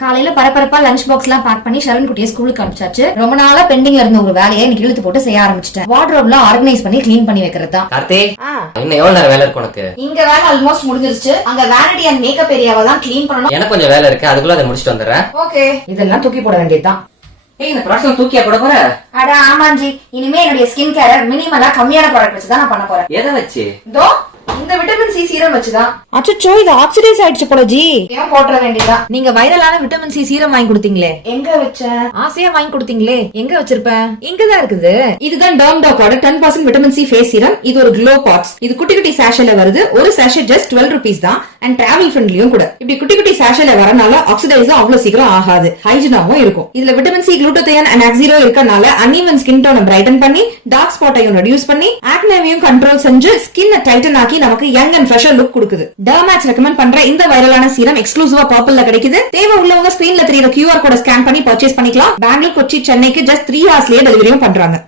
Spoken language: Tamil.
காலையில பரபரப்பா லஞ்ச் பாக்ஸ் எல்லாம் பேக் பண்ணி ஷரன் குட்டியை ஸ்கூலுக்கு அனுப்பிச்சாச்சு. ரொம்ப நாளா பெண்டிங்ல இருந்த ஒரு வேலையை இன்னைக்கு இழுத்து போட்டு செய்ய ஆரம்பிச்சிட்டேன். வார்ட்ரோப்லாம் ஆர்கனைஸ் பண்ணி கிளீன் பண்ணி வைக்கிறது தான். கார்த்தி, இன்னும் எவ்வளவு நேரம் வேலை இருக்கு உனக்கு? இங்க வேலை ஆல்மோஸ்ட் முடிஞ்சிருச்சு. அங்க வேனிட்டி அண்ட் மேக்கப் ஏரியாவை தான் கிளீன் பண்ணணும். எனக்கு கொஞ்சம் வேலை இருக்கு, அதுக்குள்ள அதை முடிச்சிட்டு வந்துடுறேன். ஓகே, இதெல்லாம் தூக்கி போட வேண்டியதுதான். இந்த ப்ராடக்ட் தூக்கியா போட போற? அட ஆமாஞ்சி, இனிமே என்னுடைய ஸ்கின் கேர் மினிமலா கம்மியான ப்ராடக்ட் வச்சு தான் நான் பண்ண போறேன். எதை வச்சு? இதோ இந்த விட்டமின் சி சீரம் வச்சுதான். அச்சோ, இது ஆக்சிடைஸ் ஆயிடுச்சு போல ஜி. ஏன் போட்டுற வேண்டியதான். நீங்க வைரலான விட்டமின் சி சீரம் வாங்கி கொடுத்தீங்களே, எங்க வச்சேன்? ஆசையா வாங்கி கொடுத்தீங்களே, எங்க வச்சிருப்பேன்? இங்கதான் இருக்குது. இதுதான் டர்ம்டாக்கோட 10% விட்டமின் சி ஃபேஸ் சீரம். இது ஒரு க்ளோ பாட்ஸ். இது குட்டி குட்டி சாஷேல வருது. ஒரு சாஷே ஜஸ்ட் 12 rupees தான். அண்ட் டிராவல் ஃப்ரெண்ட்லியும் கூட. இப்படி குட்டி குட்டி சாஷேல வரனால ஆக்சிடைஸும் அவ்வளவு சீக்கிரம் ஆகாது, ஹைஜினாவும் இருக்கும். இதுல விட்டமின் சி, குளூட்டோதையான் அண்ட் ஆக்ஸிரோ இருக்கனால அன்ஈவன் ஸ்கின் டோனை பிரைட்டன் பண்ணி, டார்க் ஸ்பாட்டையும் ரெடியூஸ் பண்ணி, ஆக்னேவையும் கண்ட்ரோல் செஞ்சு ஸ்கின்னை டைட்டன் ஆக்கி நமக்கு யங் அண்ட் ஃப்ரெஷ் லுக் கொடுக்குது. டர்மேக்ஸ் ரெக்கமெண்ட் பண்ற இந்த வைரலான சீரம் எக்ஸ்க்ளூசிவா பர்பிள்ல கிடைக்குது. தேவை உள்ளவங்க ஸ்கிரீன்ல தெரியற QR கோட ஸ்கேன் பண்ணி பர்ச்சேஸ் பண்ணிக்கலாம். பெங்களூர், கொச்சி, சென்னைக்கு ஜஸ்ட் 3 hours டெலிவரியும் பண்றாங்க.